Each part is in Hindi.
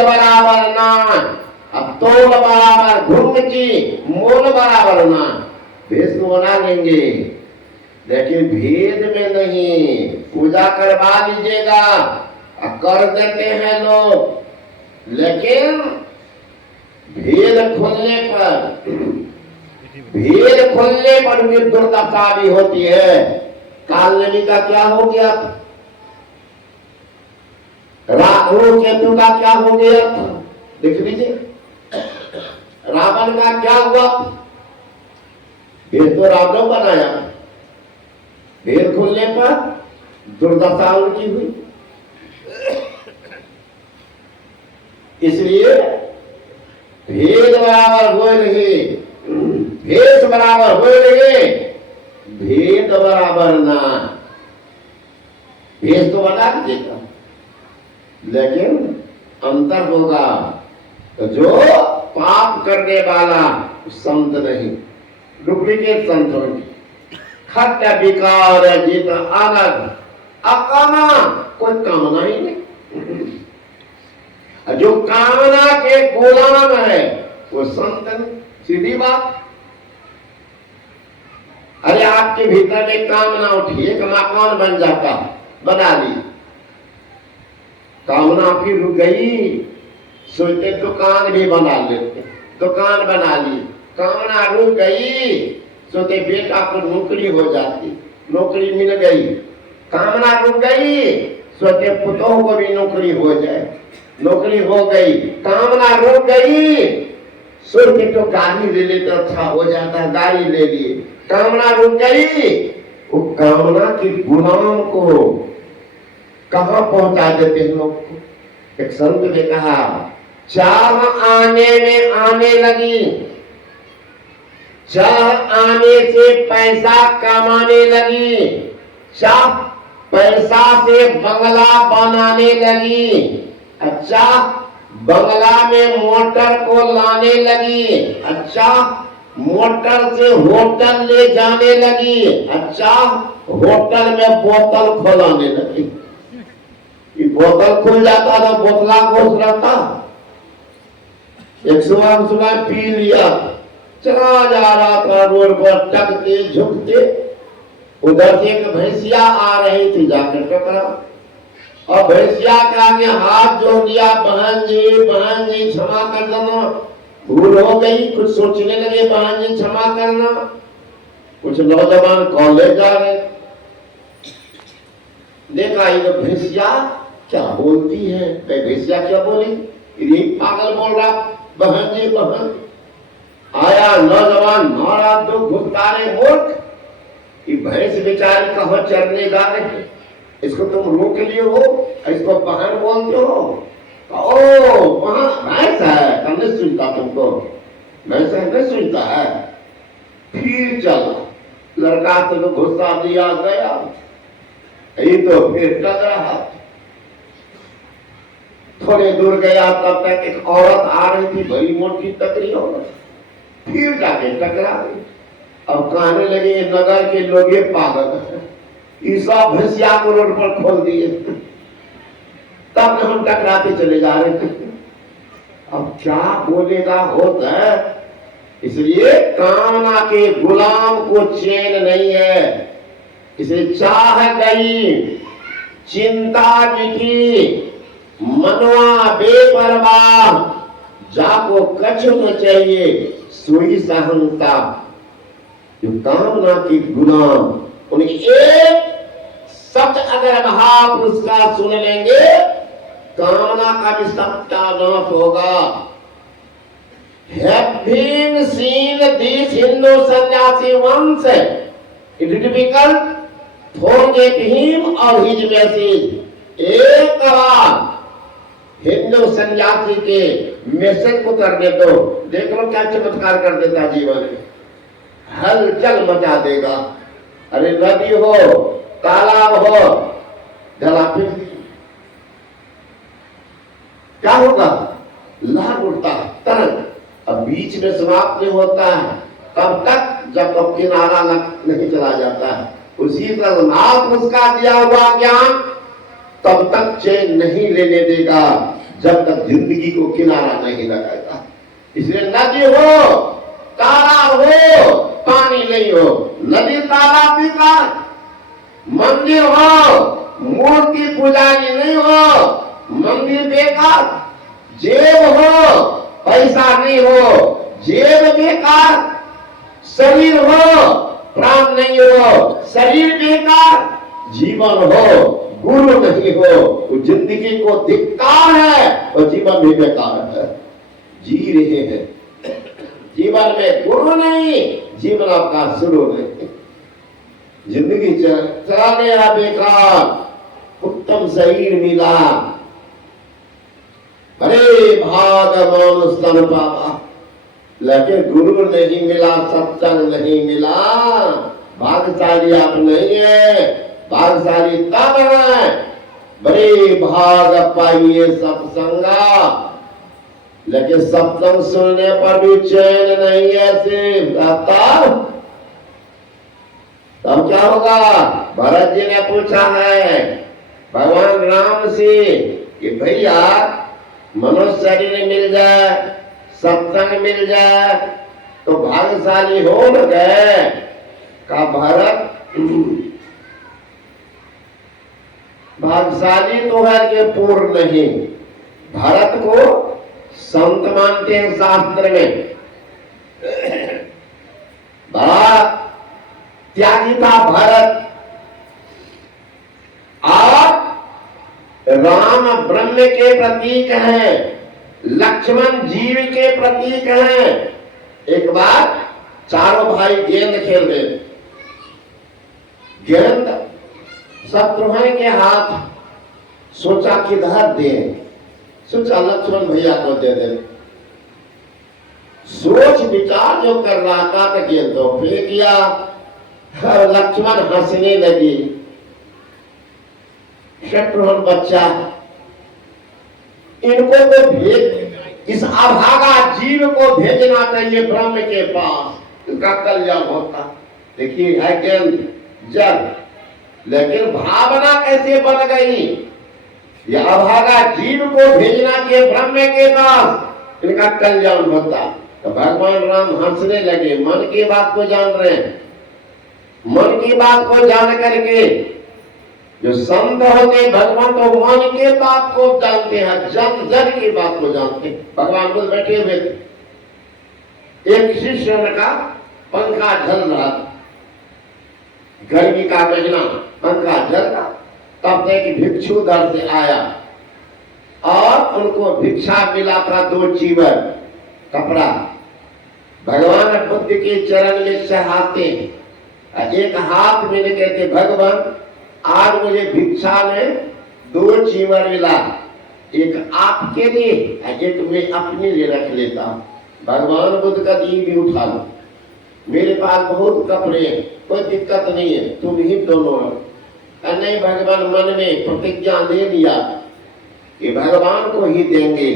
बराबर ना, अब तोल बराबर घुम की मोल बराबर ना। भेष तो बना लेंगे लेकिन भेद में नहीं। पूजा करवा लीजिएगा, कर देते हैं लोग, लेकिन भेद खोलने पर भी दुर्दशा भी होती है। कालनेमी का क्या हो गया, राहु केतु का क्या हो गया, देख लीजिए। रावण का क्या हुआ, भेद तो रावण बनाया, भेद खुलने पर दुर्दशा उनकी हुई। इसलिए भेद बराबर हो रहे, भेष बराबर हो रहे, भेद बराबर ना। भेष तो बना दीजिएगा लेकिन अंतर होगा। तो जो पाप करने वाला संत नहीं, डुप्लीकेट संत होंगे। खट विकार जित अलग, अकामा कोई कामना ही नहीं। जो कामना के गुलाम है वो संत नहीं, सीधी बात। अरे आपके भीतर में कामना उठी, एक मकान बन जाता, बना ली, कामना फिर रुक गई, सोचते दुकान भी बना लेते, दुकान बना ली, कामना रुक गई, सोचते बेटा को नौकरी हो जाती, नौकरी मिल गई, कामना रुक गई, सोचते पुतों को भी नौकरी हो जाए, नौकरी हो गई, कामना रुक गई, सोचते तो गाड़ी ले लेते अच्छा हो जाता, गाड़ी ले लिए, कामना रुक गई। वो कामना के गुलाम को कहां पहुंचा देते हैं लोग को। एक संत ने कहा, चाह आने में आने लगी, चाह आने से पैसा कमाने लगी, चाह पैसा से बंगला बनाने लगी, अच्छा बंगला में मोटर को लाने लगी, अच्छा मोटर से होटल ले जाने लगी, अच्छा होटल में बोतल खोलाने लगी। बोतल खुल जाता था, बोतला घोष रहता, एक सुबह पी लिया, चला जा रहा था रोड पर, टकते झुकते उधर से एक भैंसिया आ रही थी, जाकर टकरा, और भैंसिया के आगे हाथ जोड़ दिया, बहन जी क्षमा कर देना, भूल हो गई। कुछ सोचने लगे, बहन जी क्षमा करना। कुछ नौजवान कॉलेज जा रहे, देखा ये भैंसिया क्या बोलती है, भैंसिया क्या बोली, ये पागल बोल रहा, बहन जी बहन। आया नौजवान, मारा दो घुटकारे, मूर्ख, ये भैंस बेचारी कहाँ चरने जा रही, इसको तुम रोक लिए हो, इसको बहन बोलते हो। ओ वहां भैंस है, कम नहीं सुनता तुमको, भैंस नहीं सुनता है। फिर चला, लड़का से तो गुस्सा दिया गया, ये तो फिर टकरा। थोड़े दूर गया, तब तक एक औरत आ रही थी, बड़ी मोटी तकड़ी औरत, फिर जाके टकरा गई। अब कहने लगे नगर के लोग ये पागल है, ईसा भैंसिया को रोड पर खोल दिए, तब हम टकराते चले जा रहे थे। अब क्या बोलेगा होता है। इसलिए कामना के गुलाम को चैन नहीं है। इसे चाह गई, चिंता मिटी, मनवा बेपरवाह, जाको कछु न चाहिए सोई सहनता। जो कामना के गुलाम, उन्हें एक सच अगर महापुरुष का सुन लेंगे, कामना का भी सत्यानाश होगा। Having seen this Hindu sannyasi once, it is difficult to forget him or his message. एक बार हिंदू सन्यासी के मैसेज को करने दो, देख लो क्या चमत्कार कर देता जीवन में, हलचल मचा देगा। अरे नदी हो, तालाब हो, जला फिर क्या होगा, लहर उठता तरंग, अब बीच में समाप्त नहीं होता है, तब तक जब तक किनारा नहीं चला जाता है। उसी तरह नाथ उसका दिया हुआ ज्ञान तब तक चैन नहीं लेने देगा, जब तक जिंदगी को किनारा नहीं लगाएगा। इसलिए नदी हो, तालाब हो, पानी नहीं हो, नदी तालाब बेकार, मंदिर हो, मूर्ति पुजारी नहीं हो, मंदिर बेकार, जेब हो, पैसा नहीं हो, जेब बेकार, शरीर हो, प्राण नहीं हो, शरीर बेकार, जीवन हो, गुरु नहीं हो, वो जिंदगी को धिक्कार है और जीवन भी बेकार है। जी रहे हैं जीवन में गुरु नहीं, जीवन आपका शुरू नहीं, जिंदगी चला गया बेकार। उत्तम शरीर मिला, अरे भागवान स्तन पावा, लेकिन गुरु नहीं मिला, सत्संग नहीं मिला। भाग्यशाली आप नहीं है, भाग्यशाली तब है बड़े भाग पाइए सत्संगा, लेकिन सत्संग सुनने पर भी चैन नहीं है सिर्फ दाता। तब क्या होगा? भरत जी ने पूछा है भगवान राम से कि भैया मनुष्य शरीर मिल जाए, सत्संग मिल जाए तो भाग्यशाली हो न गए। का भरत भाग्यशाली तो है कि पूर्ण नहीं। भरत को संत मानते हैं शास्त्र में, बड़ा त्यागी था भरत। और राम ब्रह्म के प्रतीक हैं, लक्ष्मण जीव के प्रतीक हैं। एक बार चारों भाई गेंद खेल रहे, गेंद शत्रुघ्न के हाथ, सोचा किधर दे, सोचा लक्ष्मण भैया को दे दे। सोच विचार जो कर रहा था तो गेंद तो फेंक दिया। लक्ष्मण हंसने लगी, शत्रुघ्न बच्चा इनको तो भेज, इस अभागा जीव को भेजना चाहिए ब्रह्म के पास, इसका कल्याण होता। देखिए है गेंद जल, लेकिन भावना कैसे बन गई? यह अभागा जीव को भेजना चाहिए ब्रह्म के पास, इनका कल्याण होता। तो भगवान राम हंसने लगे, मन की बात को जान रहे हैं। मन की बात को जान करके जो संत होते भगवान तो मन के बात को जानते हैं, जन जन की बात को जानते हैं। भगवान को बैठे हुए थे, एक शिष्य का पंखा झल रहा था, गर्मी का महीना पंखा झल रहा। तब तक भिक्षु दर से आया और उनको भिक्षा मिला था 2 चीवर कपड़ा। भगवान बुद्ध के चरण में चढ़ाते हैं, एक हाथ में कहते भगवान आज मुझे भिक्षा में 2 चीवर मिला, एक आपके लिए एक मैं अपने लिए रख लेता हूं। भगवान बुद्ध का दी भी उठा लो, मेरे पास बहुत कपड़े हैं, कोई दिक्कत नहीं है, तुम ही दोनों। नहीं, भगवान मन में प्रतिज्ञा ले लिया कि भगवान को ही देंगे।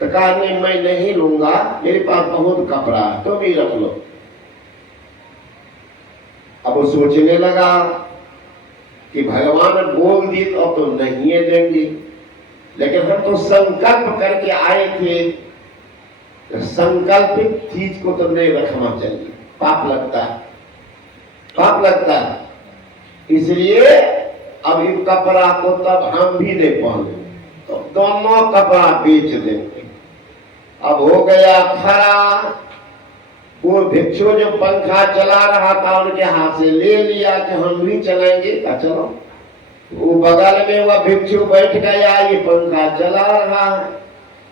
तो कहा नहीं, मैं नहीं लूंगा, मेरे पास बहुत कपड़ा है, तुम ही रख लो। अब वो सोचने लगा कि भगवान बोल दी तो नहीं है देंगे, लेकिन हम तो संकल्प करके आए थे, तो संकल्पित चीज को तो नहीं रखना चाहिए, पाप लगता है, पाप लगता है। इसलिए अब इस कपड़ा को तब हम भी नहीं पहने, तो दोनों कपड़ा बेच देंगे। अब हो गया खरा, वो भिक्षु जो पंखा चला रहा था उनके हाथ से ले लिया कि हम भी चलाएंगे। चलो, वो बगल में वह भिक्षु बैठ गया, ये पंखा चला रहा है।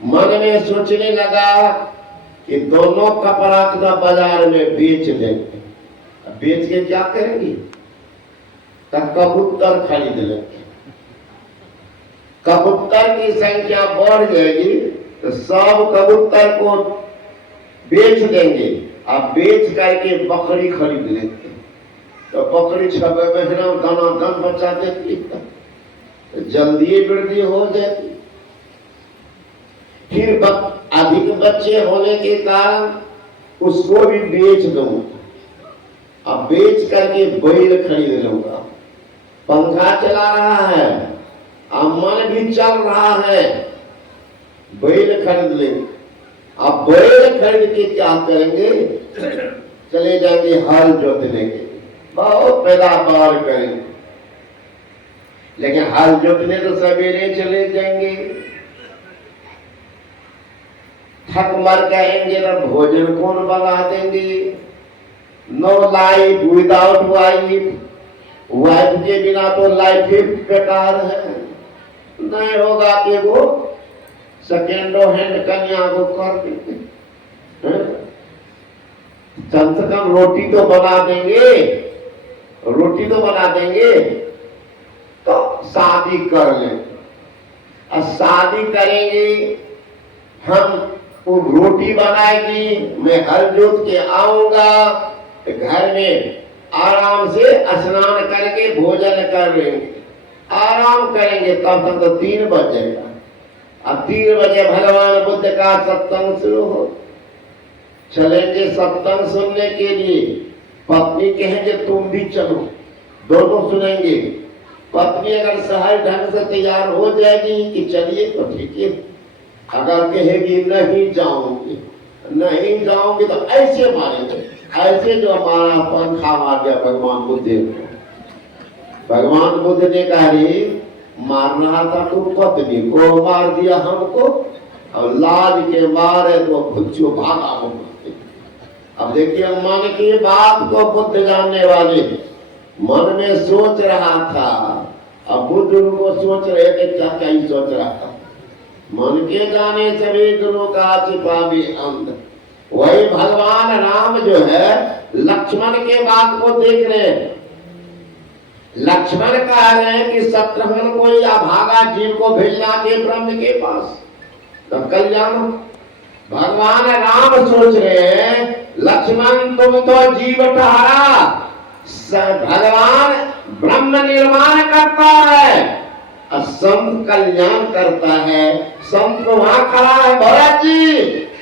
मन में सोचने लगा कि दोनों कपड़ा का बाजार में बेच देंगे। बेच के क्या करेंगे? तब कबूतर खरीद लेंगे, कबूतर की संख्या बढ़ जाएगी तो सब कबूतर को बेच देंगे। आप बेच करके बकरी खरीद लेंगे, तो बकरी 6 महीना दाना दम बचा देती, तो जल्दी वृद्धि हो जाती। फिर अधिक बच्चे होने के कारण उसको भी बेच दूंगा। अब बेच करके बैल खरीद लूंगा। पंखा चला रहा है, अब मन भी चल रहा है, बैल खरीद लेंगे। अब बैल खरीद के क्या करेंगे, चले जाएंगे हल जोतने के, बहुत पैदावार करेंगे। लेकिन हल जोतने तो सवेरे चले जाएंगे, थक मर जाएंगे तो भोजन कौन बना देंगे। No life without wife, wife के बिना तो लाइफ ही बेकार है। नहीं होगा कि वो सेकेंडो हैंड कन्या को कर देंगे, कम से कम रोटी तो बना देंगे, रोटी तो बना देंगे। तो शादी कर लें, और शादी करेंगे हम, वो रोटी बनाएगी, मैं हल जोत के आऊंगा, घर में आराम से स्नान करके भोजन कर लेंगे, आराम करेंगे। तब तक तो 3 बज जाएगा। अब 3 बजे भगवान बुद्ध का सत्संग शुरू हो, चलेंगे सत्संग सुनने के लिए। पत्नी कहेंगे तुम भी चलो, दोनों सुनेंगे। पत्नी अगर सहज ढंग से तैयार हो जाएगी कि चलिए तो ठीक है, अगर कहेगी नहीं जाऊंगी, नहीं जाऊंगी तो ऐसे मारेंगे, ऐसे जो हमारा पंखा मार दिया भगवान बुद्ध को। भगवान बुद्ध ने कहा मार रहा था तो पत्नी को मार दिया हमको, और लाज के मारे तो भुच्चो भागा होगा। अब देखिए मन की बात को बुद्ध जानने वाले मन में सोच रहा था, अब बुद्ध उनको सोच रहे थे क्या क्या ही सोच रहा था। मन के जाने सभी गुरु का छिपा भी अंध। वही भगवान राम जो है लक्ष्मण के बात को देख रहे हैं। लक्ष्मण कह रहे हैं कि शत्रुघ्न को या भागा जीव को भेजना के ब्रह्म के पास, तो कल्याण। भगवान राम सोच रहे हैं लक्ष्मण तुम तो जीव ठहरा, भगवान ब्रह्म निर्माण करता है, संत कल्याण करता है। संत वहां खड़ा है, भरत जी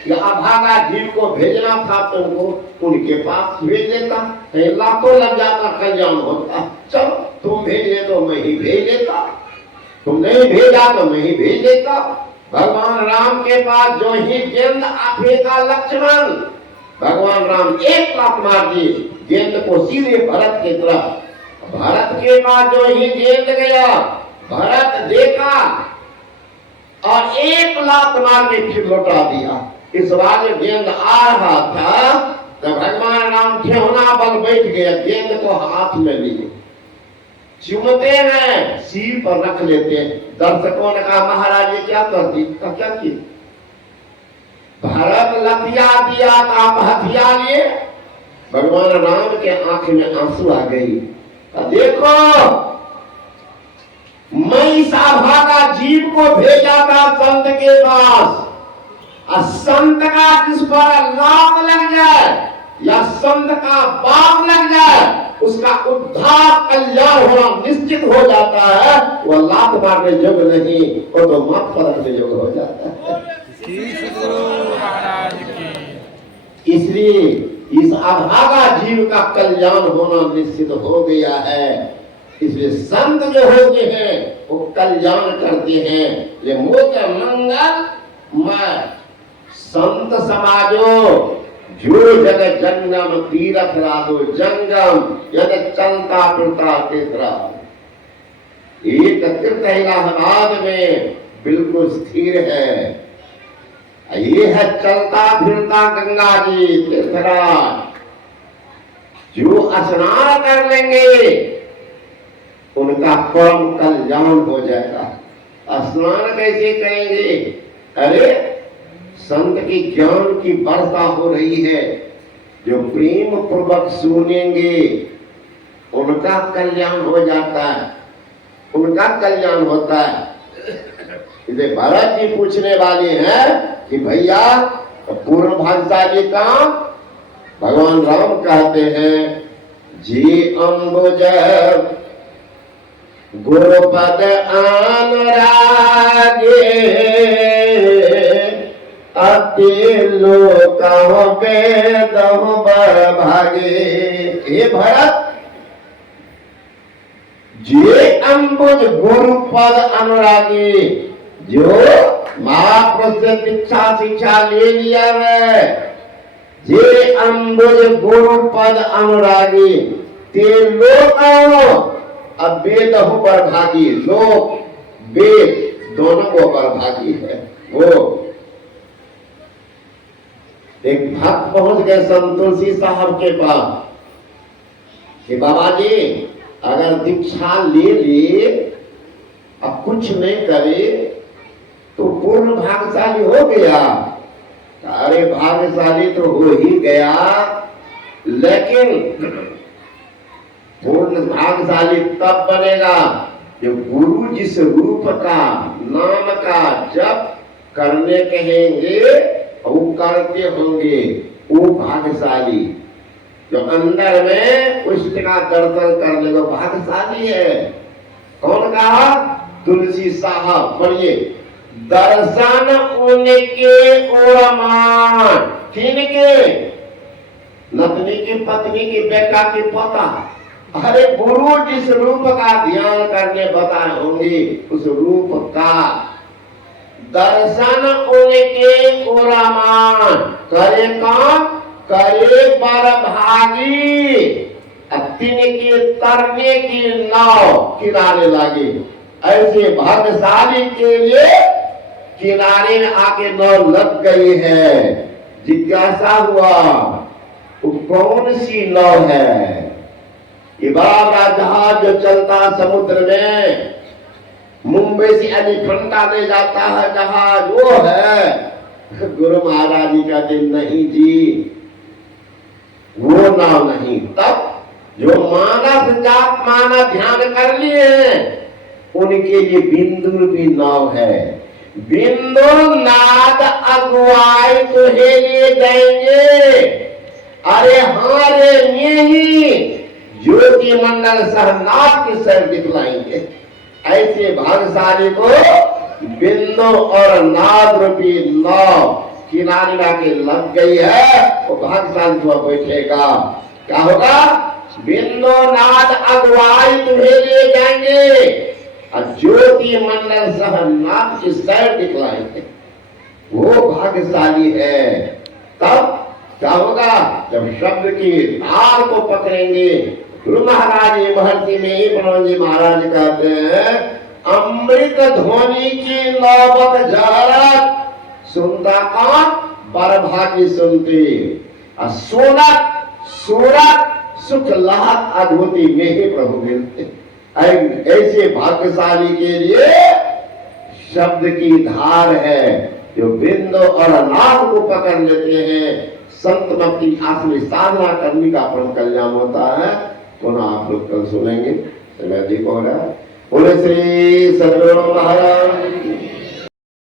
या अभागा जीव को भेजना था तुमको उनके पास भेज देता, लाखों लग जाता, कल्याण होता। चलो तुम भेजे तो मैं ही भेज देता, तुम नहीं भेजा तो मैं ही भेज देता। भगवान राम के पास जो ही गेंद फेंका लक्ष्मण, भगवान राम 1 लात मार दिए गेंद को सीधे भरत की तरफ। भरत के पास जो ही गेंद गया, भरत देखा और 1 लात मार के फिर लौटा दिया। इस बार गेंद आ रहा था तो भगवान राम ठेहुना बल बैठ गया, गेंद को हाथ में लिए चूमते हैं, सिर पर रख लेते हैं। दर्शकों ने कहा महाराज ये क्या कर दी, क्या की? भरत लतिया दिया तो आप हथिया लिए। भगवान राम के आंख में आंसू आ गई। देखो मैं इस अभागा जीव को भेजा था संत के पास, और संत का जिस पर लात लग जाए या संत का बाप लग जाए उसका उद्धार कल्याण होना निश्चित हो जाता है। वो लात मारने योग्य नहीं, वो तो मत पलटने योग्य हो जाता है। इसलिए इस अभागा जीव का कल्याण होना निश्चित हो गया है। इसलिए संत जो होते हैं वो कल्याण करते हैं। ये मोक्ष मंगल मय संत समाजो जो जग जंगम तीरथ राधो जंगम यद चलता फिरता तीसरा। एक तीर्थ इलाहाबाद में बिल्कुल स्थिर है, ये है चलता फिरता गंगा जी तीर्थराज। जो स्नान कर लेंगे उनका परम कल्याण हो जाएगा। स्नान कैसे करेंगे? अरे संत की ज्ञान की वर्षा हो रही है, जो प्रेम पूर्वक सुनेंगे उनका कल्याण हो जाता है, उनका कल्याण होता है। इसे भरत जी पूछने वाले हैं कि भैया पूर्ण भागशाली काम। भगवान राम कहते हैं जी अम्बुज गुरुपद अनुरागे अति लोकहु वेदहु बर भागे। हे भरत जे अम्बुज गुरुपद अनुरागी, जो महापुरुष से दीक्षा शिक्षा ले लिया है, जे अम्बुज गुरुपद अनुरागी, ते लोक अब वेद हो बरभागी, लोक वेद दोनों को बरभागी है। वो एक भक्त पहुंच गए संतोषी साहब के पास कि बाबा जी अगर दीक्षा ले लिए अब कुछ नहीं करे तो पूर्ण भाग्यशाली हो गया। अरे भाग्यशाली तो हो ही गया, लेकिन पूर्ण भाग्यशाली तब बनेगा जब गुरु जिस रूप का नाम का जप करने कहेंगे वो करते होंगे, वो भाग्यशाली। जो अंदर में उष्ट का दर्शन करने को भाग्यशाली है। कौन कहा? तुलसी साहब। पढ़िए, दर्शन उनके ओरमान, किनके? नतनी की पत्नी की बेटा की पता। अरे गुरु जिस रूप का ध्यान करने बताए होंगे उस रूप का दर्शन उनके ओरमान करे कौन? करे बरभागी। तिनके तरने की नाव किनारे लगी। ऐसे भाग्यशाली के लिए किनारे में आके नाव लग गई है। जिज्ञासा हुआ वो कौन सी नाव है? ये बड़ा जहाज जो चलता समुद्र में, मुंबई से एलिफेंटा ले जाता है जहाज, वो है। गुरु महाराज जी का दिन नहीं जी, वो नाव नहीं। तब जो मानस जाप माना ध्यान कर लिए उनके लिए बिंदु भी नाव है। बिंदु नाद अगुवाई तुहे ले जाएंगे। अरे हाँ रे नहीं, ज्योति मंडल सहनाथ की सर दिखलाएंगे। ऐसे भाग्यशाली को बिंदु और नाद रूपी नाव किनारे लाके लग गई है, वो भाग्यशाली हुआ बैठेगा। क्या होगा? बिंदु नाद अगुवाई तुम्हें ले जाएंगे और ज्योति मंडल सहनाथ की सर दिखलाएंगे। वो भाग्यशाली है। तब क्या होगा? जब शब्द की धार को पकड़ेंगे। गुरु महाराज महर्षि में ही प्रणव जी महाराज कहते हैं, अमृत ध्वनि की नौबत जहरत सुनता कौन? बरभागी सुनते। सोनत सूरत सुख लाहत अद्भुति में ही प्रभु मिलते। ऐसे भाग्यशाली के लिए शब्द की धार है जो बिंदु और नाद को पकड़ लेते हैं। संत भक्ति आसनी साधना करने का परम कल्याण होता है। पुनः आप लोग कल सुनेंगे। समय अधिक हो रहा है। बोले श्री सद्गुरु महाराज